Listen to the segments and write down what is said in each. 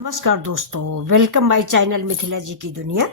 नमस्कार दोस्तों, welcome my channel Mithila जी की दुनिया।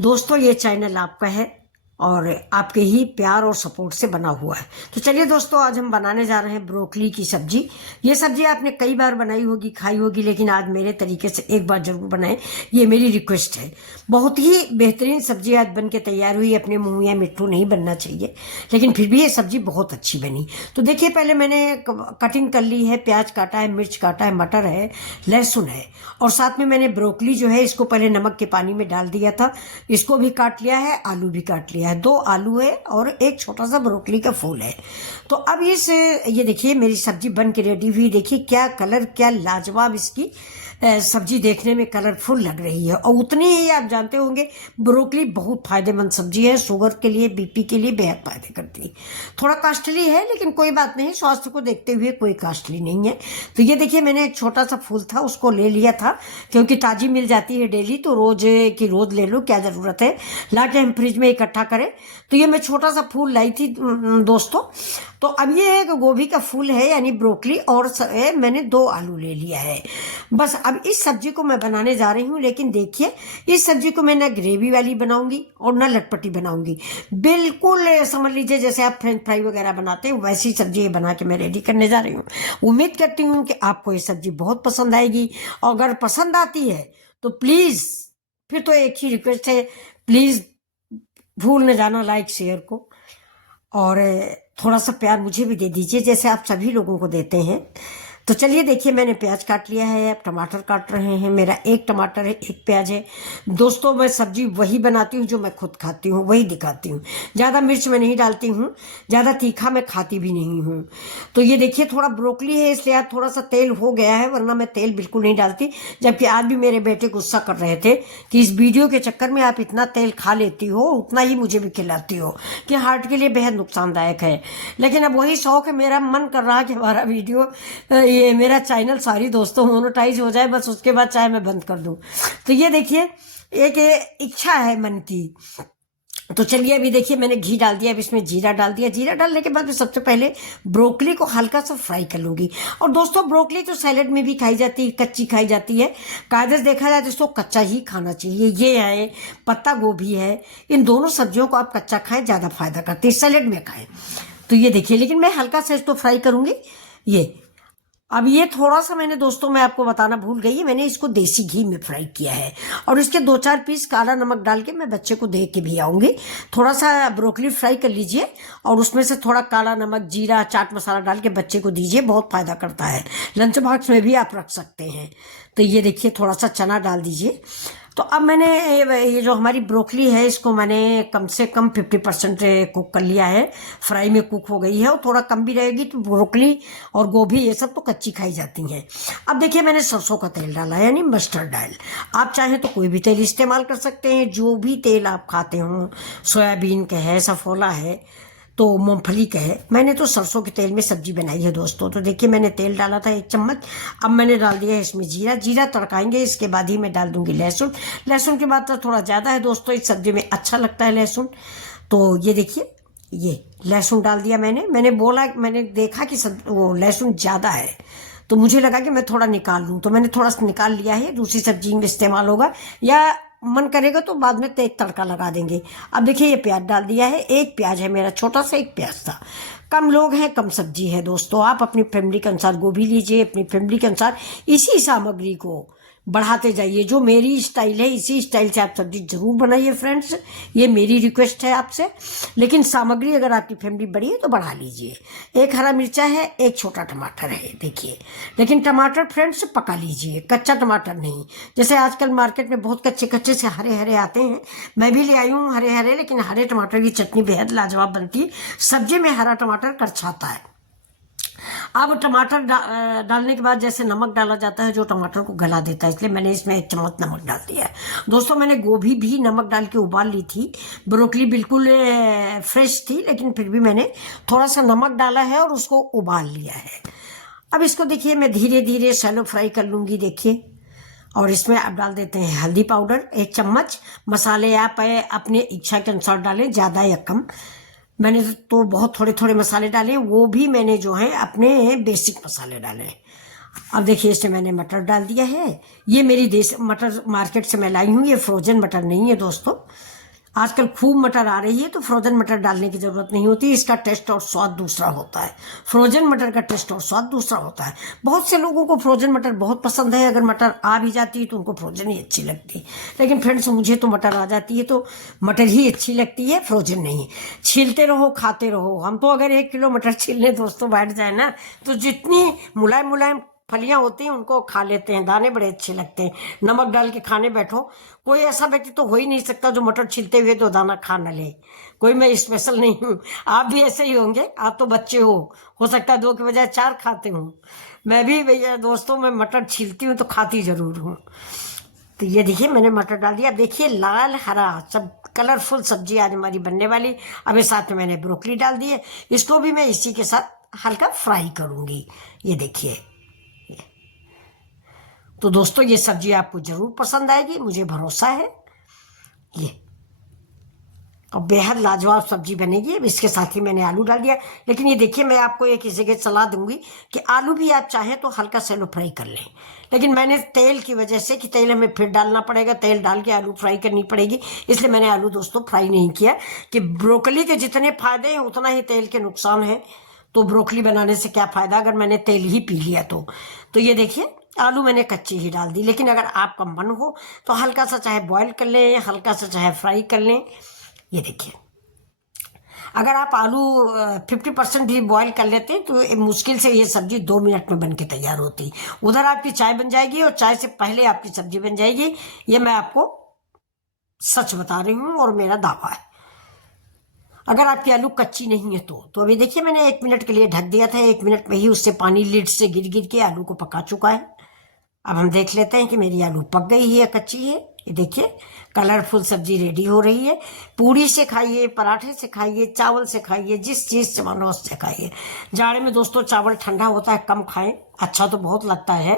दोस्तों, ये चैनल आपका है और आपके ही प्यार और सपोर्ट से बना हुआ है। तो चलिए दोस्तों, आज हम बनाने जा रहे हैं ब्रोकली की सब्जी। ये सब्जी आपने कई बार बनाई होगी, खाई होगी, लेकिन आज मेरे तरीके से एक बार जरूर बनाएं, ये मेरी रिक्वेस्ट है। बहुत ही बेहतरीन सब्जी आज बन के तैयार हुई। अपने मुंह या मिट्टू नहीं बनना चाहिए, लेकिन फिर भी ये सब्जी बहुत अच्छी बनी। तो देखिए, पहले मैंने कटिंग कर ली है, प्याज काटा है, मिर्च काटा है, मटर है, लहसुन है, और साथ में मैंने ब्रोकली जो है इसको पहले नमक के पानी में डाल दिया था, इसको भी काट लिया है, आलू भी काट लिया है। 2 आलू है और एक छोटा सा ब्रोकली का फूल है। तो अब ये देखिए मेरी सब्जी बन के रेडी हुई। देखिए क्या कलर, क्या लाजवाब इसकी सब्जी देखने में कलरफुल लग रही है। और उतनी ही आप जानते होंगे, ब्रोकली बहुत फायदेमंद सब्जी है, शुगर के लिए, बीपी के लिए बेहद फायदे करती है। थोड़ा कॉस्टली है, लेकिन कोई बात नहीं, स्वास्थ्य को देखते हुए कोई कॉस्टली नहीं है। तो ये देखिए, मैंने एक छोटा सा फूल था उसको ले लिया था, क्योंकि ताजी मिल जाती है डेली, तो रोज की रोज ले लो, क्या जरूरत है ला के हम फ्रिज में इकट्ठा करें। तो ये मैं छोटा सा फूल लाई थी दोस्तों। तो अब ये एक गोभी का फूल है, यानी ब्रोकली, और मैंने 2 आलू ले लिया है। बस अब इस सब्जी को मैं बनाने जा रही हूँ। लेकिन देखिए, इस सब्जी को मैं ना ग्रेवी वाली बनाऊंगी और ना लटपटी बनाऊंगी। बिल्कुल समझ लीजिए जैसे आप फ्रेंच फ्राई वगैरह बनाते हैं, वैसी सब्जी ये बना के मैं रेडी करने जा रही हूँ। उम्मीद करती हूँ कि आपको ये सब्जी बहुत पसंद आएगी। और अगर पसंद आती है तो प्लीज, फिर तो एक ही रिक्वेस्ट है, प्लीज भूल न जाना लाइक शेयर को, और थोड़ा सा प्यार मुझे भी दे दीजिए जैसे आप सभी लोगों को देते हैं। तो चलिए देखिए, मैंने प्याज काट लिया है, अब टमाटर काट रहे हैं। मेरा 1 टमाटर है, 1 प्याज है। दोस्तों, मैं सब्जी वही बनाती हूँ जो मैं खुद खाती हूँ, वही दिखाती हूँ। ज़्यादा मिर्च मैं नहीं डालती हूँ, ज़्यादा तीखा मैं खाती भी नहीं हूँ। तो ये देखिए, थोड़ा ब्रोकली है इसलिए आज थोड़ा सा तेल हो गया है, वरना मैं तेल बिल्कुल नहीं डालती। जबकि आज भी मेरे बेटे गुस्सा कर रहे थे कि इस वीडियो के चक्कर में आप इतना तेल खा लेती हो, उतना ही मुझे भी खिलाती हो, कि हार्ट के लिए बेहद नुकसानदायक है। लेकिन अब वही शौक है, मेरा मन कर रहा है कि हमारा वीडियो, ये मेरा चैनल सारी दोस्तों मोनेटाइज हो जाए, बस उसके बाद चाहे मैं बंद कर दूं। तो ये देखिए, एक इच्छा है मन की। तो चलिए, अभी देखिए मैंने घी डाल दिया, अब इसमें जीरा डाल दिया। जीरा डालने के बाद मैं सबसे पहले ब्रोकली को हल्का सा फ्राई कर लूंगी। और दोस्तों, ब्रोकली तो सैलेड में भी खाई जाती है, कच्ची खाई जाती है। कायदे से देखा जाए तो इसको कच्चा ही खाना चाहिए। ये है पत्ता गोभी है, इन दोनों सब्जियों को आप कच्चा खाएं, ज्यादा फायदा करती है, सैलेड में खाएं। तो ये देखिए, लेकिन मैं हल्का सा इसको फ्राई करूंगी। ये अब ये थोड़ा सा मैंने दोस्तों, मैं आपको बताना भूल गई, मैंने इसको देसी घी में फ्राई किया है। और इसके 2-4 पीस काला नमक डाल के मैं बच्चे को दे के भी आऊंगी। थोड़ा सा ब्रोकली फ्राई कर लीजिए और उसमें से थोड़ा काला नमक, जीरा, चाट मसाला डाल के बच्चे को दीजिए, बहुत फायदा करता है। लंच बॉक्स में भी आप रख सकते हैं। तो ये देखिए, थोड़ा सा चना डाल दीजिए। तो अब मैंने ये जो हमारी ब्रोकली है, इसको मैंने कम से कम 50% कुक कर लिया है, फ्राई में कुक हो गई है। और थोड़ा कम भी रहेगी तो ब्रोकली और गोभी ये सब तो कच्ची खाई जाती हैं। अब देखिए, मैंने सरसों का तेल डाला है, यानी मस्टर्ड ऑयल। आप चाहें तो कोई भी तेल इस्तेमाल कर सकते हैं, जो भी तेल आप खाते हो, सोयाबीन का है, सफोला है, तो मूंगफली का है। मैंने तो सरसों के तेल में सब्जी बनाई है दोस्तों। तो देखिए, मैंने तेल डाला था 1 चम्मच। अब मैंने डाल दिया है इसमें जीरा। जीरा तड़काएंगे, इसके बाद ही मैं डाल दूंगी लहसुन। लहसुन की बात तो थोड़ा ज़्यादा है दोस्तों, इस सब्जी में अच्छा लगता है लहसुन। तो ये देखिए, ये लहसुन डाल दिया मैंने बोला, मैंने देखा कि वो लहसुन ज़्यादा है, तो मुझे लगा कि मैं थोड़ा निकाल लूँ, तो मैंने थोड़ा सा निकाल लिया है। दूसरी सब्जी में इस्तेमाल होगा, या मन करेगा तो बाद में तेज तड़का लगा देंगे। अब देखिए, ये प्याज डाल दिया है। 1 प्याज है मेरा, छोटा सा 1 प्याज था। कम लोग हैं, कम सब्जी है दोस्तों, आप अपनी फैमिली के अनुसार गोभी लीजिए, अपनी फैमिली के अनुसार इसी सामग्री को बढ़ाते जाइए। जो मेरी स्टाइल है, इसी स्टाइल से आप सब्जी जरूर बनाइए फ्रेंड्स, ये मेरी रिक्वेस्ट है आपसे। लेकिन सामग्री अगर आपकी फैमिली बड़ी है तो बढ़ा लीजिए। 1 हरा मिर्चा है, 1 छोटा टमाटर है, देखिए। लेकिन टमाटर फ्रेंड्स पका लीजिए, कच्चा टमाटर नहीं। जैसे आजकल मार्केट में बहुत कच्चे कच्चे से हरे हरे आते हैं, मैं भी ले आई हूँ हरे हरे, लेकिन हरे टमाटर की चटनी बेहद लाजवाब बनती है। सब्जी में हरा टमाटर करछाता है। अब टमाटर डालने के बाद जैसे नमक डाला जाता है, जो टमाटर को गला देता है, इसलिए मैंने इसमें 1 चम्मच नमक डाल दिया है दोस्तों। मैंने गोभी भी नमक डाल के उबाल ली थी। ब्रोकली बिल्कुल फ्रेश थी, लेकिन फिर भी मैंने थोड़ा सा नमक डाला है और उसको उबाल लिया है। अब इसको देखिए, मैं धीरे धीरे शैलो फ्राई कर लूंगी, देखिए। और इसमें आप डाल देते हैं हल्दी पाउडर 1 चम्मच। मसाले आप अपने इच्छा के अनुसार डालें, ज़्यादा या कम। मैंने तो बहुत थोड़े थोड़े मसाले डाले, वो भी मैंने जो है अपने बेसिक मसाले डाले। अब देखिए इसमें मैंने मटर डाल दिया है। ये मेरी देश मटर मार्केट से मैं लाई हूँ, ये फ्रोजन मटर नहीं है दोस्तों। आजकल खूब मटर आ रही है तो फ्रोजन मटर डालने की जरूरत नहीं होती, इसका टेस्ट और स्वाद दूसरा होता है। फ्रोजन मटर का टेस्ट और स्वाद दूसरा होता है। बहुत से लोगों को फ्रोजन मटर बहुत पसंद है, अगर मटर आ भी जाती है तो उनको फ्रोजन ही अच्छी लगती है। लेकिन फ्रेंड्स मुझे तो मटर आ जाती है तो मटर ही अच्छी लगती है, फ्रोजन नहीं। छीलते रहो खाते रहो। हम तो अगर 1 किलो मटर छीलने दोस्तों बैठ जाए ना तो जितनी मुलायम मुलायम फलियां होती हैं उनको खा लेते हैं, दाने बड़े अच्छे लगते हैं। नमक डाल के खाने बैठो, कोई ऐसा व्यक्ति तो हो ही नहीं सकता जो मटर छीलते हुए तो दाना खा न ले। कोई मैं स्पेशल नहीं हूँ, आप भी ऐसे ही होंगे। आप तो बच्चे हो सकता है 2 के बजाय 4 खाते हूँ। मैं भी भैया दोस्तों मैं मटर छीलती हूँ तो खाती जरूर हूँ। तो ये देखिए मैंने मटर डाल दिया। देखिए लाल हरा सब कलरफुल सब्जी आज हमारी बनने वाली। अभी साथ में मैंने ब्रोकली डाल दी है, इसको भी मैं इसी के साथ हल्का फ्राई करूंगी। ये देखिए, तो दोस्तों ये सब्जी आपको जरूर पसंद आएगी, मुझे भरोसा है। ये और बेहद लाजवाब सब्जी बनेगी। अब इसके साथ ही मैंने आलू डाल दिया। लेकिन ये देखिए मैं आपको एक इसी की सलाह दूंगी कि आलू भी आप चाहें तो हल्का सैलो फ्राई कर लें। लेकिन मैंने तेल की वजह से कि तेल हमें फिर डालना पड़ेगा, तेल डाल के आलू फ्राई करनी पड़ेगी, इसलिए मैंने आलू दोस्तों फ्राई नहीं किया। कि ब्रोकली के जितने फायदे हैं उतना ही तेल के नुकसान है। तो ब्रोकली बनाने से क्या फायदा अगर मैंने तेल ही पी लिया तो ये देखिए आलू मैंने कच्ची ही डाल दी। लेकिन अगर आपका मन हो तो हल्का सा चाहे बॉईल कर लें, हल्का सा चाहे फ्राई कर लें। ये देखिए अगर आप आलू 50% भी बॉईल कर लेते हैं तो मुश्किल से ये सब्जी 2 मिनट में बन के तैयार होती। उधर आपकी चाय बन जाएगी और चाय से पहले आपकी सब्जी बन जाएगी। ये मैं आपको सच बता रही हूँ और मेरा दावा है। अगर आपकी आलू कच्ची नहीं है तो अभी देखिए मैंने 1 मिनट के लिए ढक दिया था। 1 मिनट में ही उससे पानी लिड से गिर गिर के आलू को पका चुका है। अब हम देख लेते हैं कि मेरी आलू पक गई है या कच्ची है। ये देखिए कलरफुल सब्जी रेडी हो रही है। पूरी से खाइए, पराठे से खाइए, चावल से खाइए, जिस चीज से मानो उससे खाइए। जाड़े में दोस्तों चावल ठंडा होता है, कम खाएं। अच्छा तो बहुत लगता है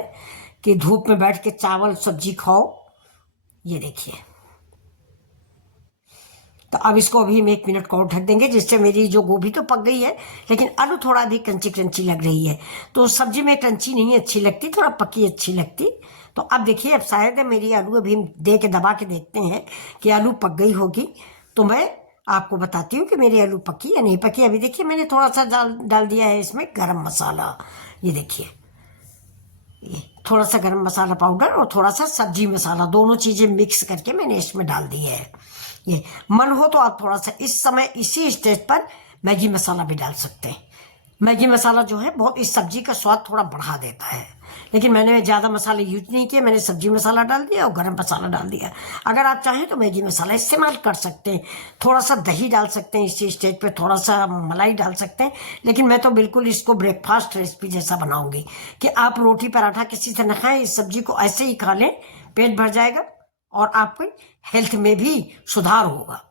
कि धूप में बैठ के चावल सब्जी खाओ। ये देखिए तो अब इसको अभी हम 1 मिनट को और ढक देंगे, जिससे मेरी जो गोभी तो पक गई है लेकिन आलू थोड़ा भी क्रंची क्रंची लग रही है। तो सब्जी में क्रंची नहीं अच्छी लगती, थोड़ा पकी अच्छी लगती। तो अब देखिए अब शायद मेरी आलू अभी हम दे के दबा के देखते हैं कि आलू पक गई होगी। तो मैं आपको बताती हूँ कि मेरी आलू पकी या नहीं पकी। अभी देखिए मैंने थोड़ा सा डाल दिया है इसमें गरम मसाला। ये देखिए ये थोड़ा सा गरम मसाला पाउडर और थोड़ा सा सब्जी मसाला, दोनों चीजें मिक्स करके मैंने इसमें डाल दी है। ये मन हो तो आप थोड़ा सा इस समय इसी स्टेज पर मैगी मसाला भी डाल सकते हैं। मैगी मसाला जो है बहुत इस सब्जी का स्वाद थोड़ा बढ़ा देता है। लेकिन मैंने ज़्यादा मसाले यूज नहीं किए, मैंने सब्जी मसाला डाल दिया और गरम मसाला डाल दिया। अगर आप चाहें तो मैगी मसाला इस्तेमाल कर सकते हैं, थोड़ा सा दही डाल सकते हैं इसी स्टेज पे, थोड़ा सा मलाई डाल सकते हैं। लेकिन मैं तो बिल्कुल इसको ब्रेकफास्ट रेसिपी जैसा बनाऊंगी कि आप रोटी पराठा किसी से न खाएं, इस सब्जी को ऐसे ही खा लें, पेट भर जाएगा और आपके हेल्थ में भी सुधार होगा।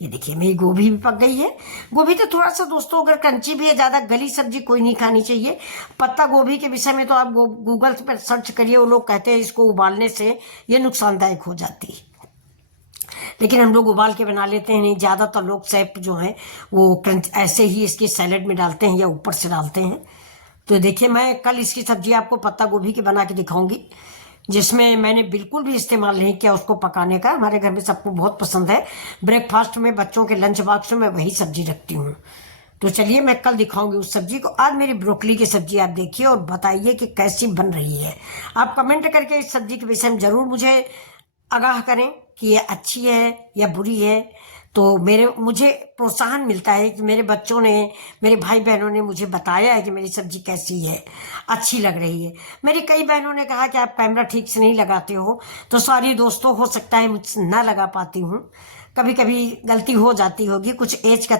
ये देखिए मेरी गोभी भी पक गई है। गोभी तो थोड़ा सा दोस्तों अगर कंची भी है, ज्यादा गली सब्जी कोई नहीं खानी चाहिए। पत्ता गोभी के विषय में तो आप गूगल पर सर्च करिए, वो लोग कहते हैं इसको उबालने से ये नुकसानदायक हो जाती है। लेकिन हम लोग उबाल के बना लेते हैं। नहीं, ज्यादातर लोग शेफ जो है वो ऐसे ही इसकी सैलेड में डालते हैं या ऊपर से डालते हैं। तो देखिए मैं कल इसकी सब्जी आपको पत्ता गोभी की बना के दिखाऊंगी, जिसमें मैंने बिल्कुल भी इस्तेमाल नहीं किया उसको पकाने का। हमारे घर में सबको बहुत पसंद है। ब्रेकफास्ट में बच्चों के लंच बॉक्स में मैं वही सब्जी रखती हूँ। तो चलिए मैं कल दिखाऊंगी उस सब्जी को। आज मेरी ब्रोकली की सब्जी आप देखिए और बताइए कि कैसी बन रही है। आप कमेंट करके इस सब्जी के विषय में जरूर मुझे आगाह करें कि ये अच्छी है या बुरी है। तो मुझे प्रोत्साहन मिलता है कि मेरे बच्चों ने, मेरे भाई बहनों ने मुझे बताया है कि मेरी सब्जी कैसी है, अच्छी लग रही है। मेरी कई बहनों ने कहा कि आप कैमरा ठीक से नहीं लगाते हो। तो सॉरी दोस्तों, हो सकता है मुझसे ना लगा पाती हूँ, कभी कभी गलती हो जाती होगी, कुछ एज का